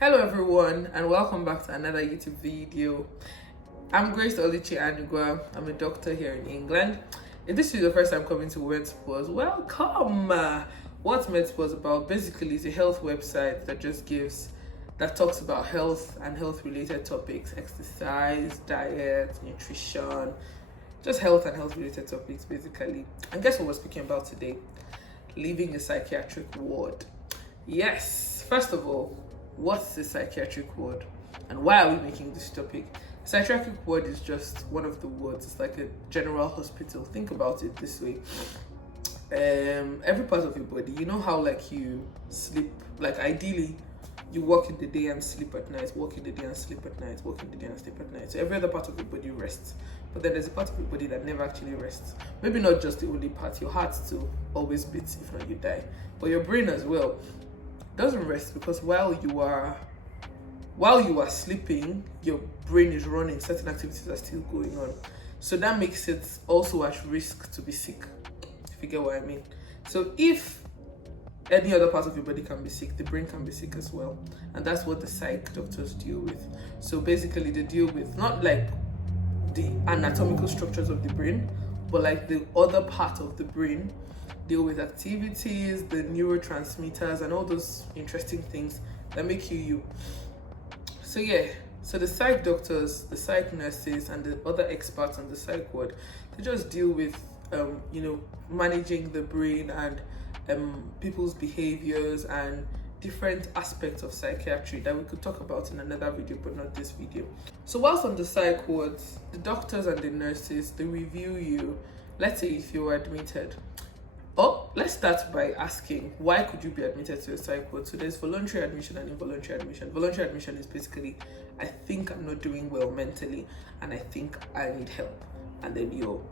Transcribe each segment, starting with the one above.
Hello everyone and welcome back to another YouTube video. I'm Grace Olichi Anugua. I'm a doctor here in England. If this is the first time coming to MedSport, welcome. What's MedSport about? Basically, it's a health website that talks about health and health related topics, exercise, diet, nutrition, just health and health related topics basically. And guess what we're speaking about today? Leaving a psychiatric ward. Yes, first of all, what's the psychiatric ward and why are we making this topic? Psychiatric ward is just one of the wards. It's like a general hospital. Think about it this way. Every part of your body, you know how like you sleep, like ideally you work in the day and sleep at night, work in the day and sleep at night, work in the day and sleep at night. So every other part of your body rests. But then there's a part of your body that never actually rests. Maybe not just the only part, your heart still always beats, if not you die. But your brain as well doesn't rest, because while you are sleeping, your brain is running, certain activities are still going on. So that makes it also at risk to be sick, if you get what I mean. So if any other part of your body can be sick, the brain can be sick as well. And that's what the psych doctors deal with. So basically they deal with not like the anatomical structures of the brain, but like the other part of the brain, deal with activities, the neurotransmitters, and all those interesting things that make you. So the psych doctors, the psych nurses, and the other experts on the psych ward, they just deal with managing the brain and people's behaviors and different aspects of psychiatry that we could talk about in another video, but not this video. So whilst on the psych wards, the doctors and the nurses, they review you. Let's say if you were admitted. Oh, let's start by asking, why could you be admitted to a psych ward? So there's voluntary admission and involuntary admission. Voluntary admission is basically, I think I'm not doing well mentally and I think I need help. And then you're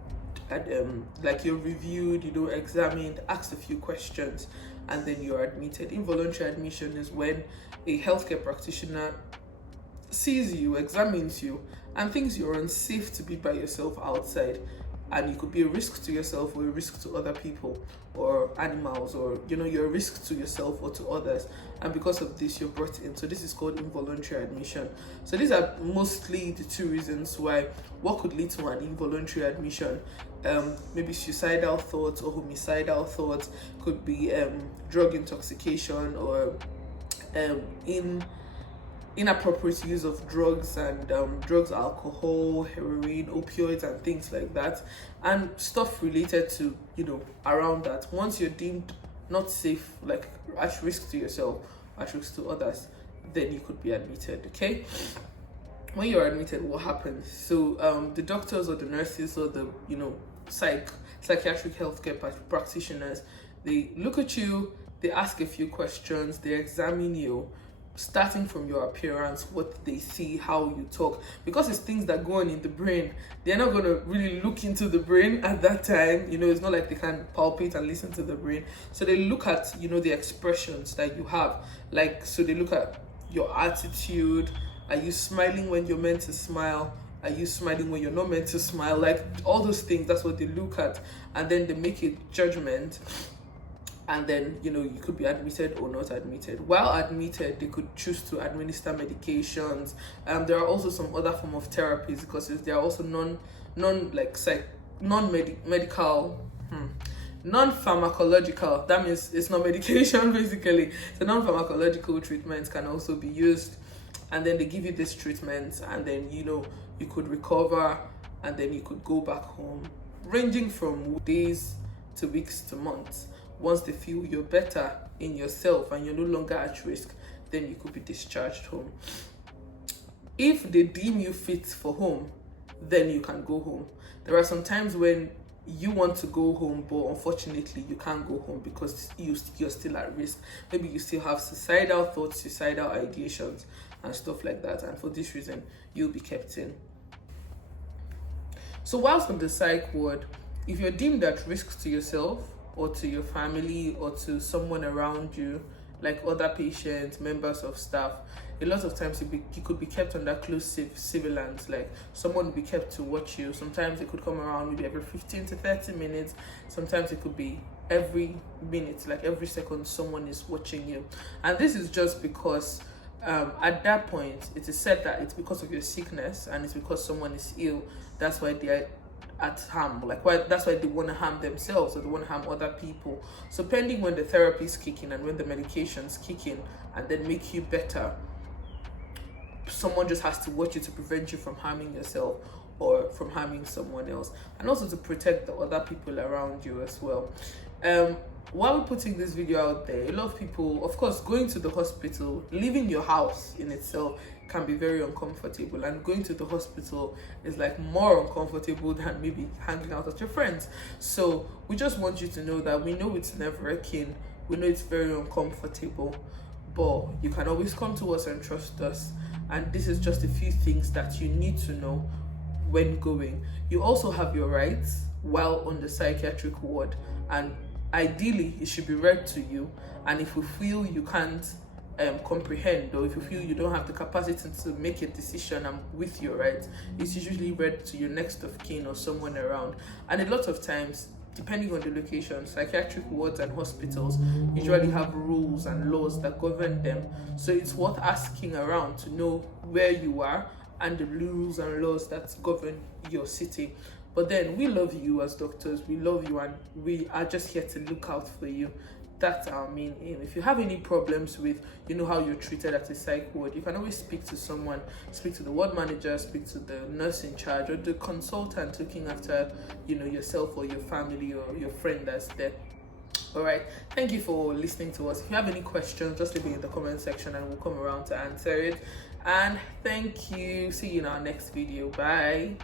reviewed, examined, asked a few questions, and then you're admitted. Involuntary admission is when a healthcare practitioner sees you, examines you, and thinks you're unsafe to be by yourself outside. And you could be a risk to yourself or a risk to other people or animals, or you're a risk to yourself or to others, and because of this you're brought in. So this is called involuntary admission. So these are mostly the two reasons why what could lead to an involuntary admission. Maybe suicidal thoughts or homicidal thoughts, could be drug intoxication or inappropriate use of drugs and alcohol, heroin, opioids, and things like that, and stuff related to around that. Once you're deemed not safe, like at risk to yourself, at risk to others, then you could be admitted. Okay, when you're admitted, what happens? So the doctors or the nurses or the psychiatric healthcare practitioners, they look at you, they ask a few questions, they examine you, starting from your appearance, what they see, how you talk, because it's things that go on in the brain. They're not going to really look into the brain at that time. It's not like they can palpate and listen to the brain. So they look at the expressions that you have, so they look at your attitude. Are you smiling when you're meant to smile? Are you smiling when you're not meant to smile? Like all those things, that's what they look at, and then they make a judgment. And then you could be admitted or not admitted. While admitted, they could choose to administer medications. There are also some other form of therapies, because there are also non-pharmacological. That means it's not medication basically. So non-pharmacological treatments can also be used, and then they give you this treatment, and then you could recover, and then you could go back home, ranging from days to weeks to months. Once they feel you're better in yourself and you're no longer at risk, then you could be discharged home. If they deem you fit for home, then you can go home. There are some times when you want to go home, but unfortunately you can't go home because you're still at risk. Maybe you still have suicidal thoughts, suicidal ideations, and stuff like that. And for this reason, you'll be kept in. So whilst on the psych ward, if you're deemed at risk to yourself, or to your family, or to someone around you, like other patients, members of staff, a lot of times you could be kept under close surveillance. Like someone will be kept to watch you. Sometimes it could come around maybe every 15 to 30 minutes. Sometimes it could be every minute, like every second someone is watching you. And this is just because at that point, it is said that it's because of your sickness and it's because someone is ill. That's why they are at harm. Like, why? That's why they want to harm themselves or they want to harm other people. So, pending when the therapy is kicking and when the medications kick in and then make you better, someone just has to watch you to prevent you from harming yourself or from harming someone else, and also to protect the other people around you as well. While we're putting this video out there, a lot of people, of course, going to the hospital, leaving your house in itself can be very uncomfortable, and going to the hospital is like more uncomfortable than maybe hanging out with your friends. So we just want you to know that we know it's nerve-wracking, we know it's very uncomfortable, but you can always come to us and trust us. And this is just a few things that you need to know when going. You also have your rights while on the psychiatric ward, and ideally it should be read to you. And if you feel you can't comprehend, or if you feel you don't have the capacity to make a decision with your rights, it's usually read to your next of kin or someone around. And a lot of times, depending on the location, psychiatric wards and hospitals usually have rules and laws that govern them. So it's worth asking around to know where you are and the rules and laws that govern your city. But then we love you as doctors, we love you, and we are just here to look out for you. That's our main aim. If you have any problems with, how you're treated at a psych ward, you can always speak to someone, speak to the ward manager, speak to the nurse in charge, or the consultant looking after, yourself or your family or your friend that's there. All right, thank you for listening to us. If you have any questions, just leave it in the comment section and we'll come around to answer it. And thank you. See you in our next video. Bye.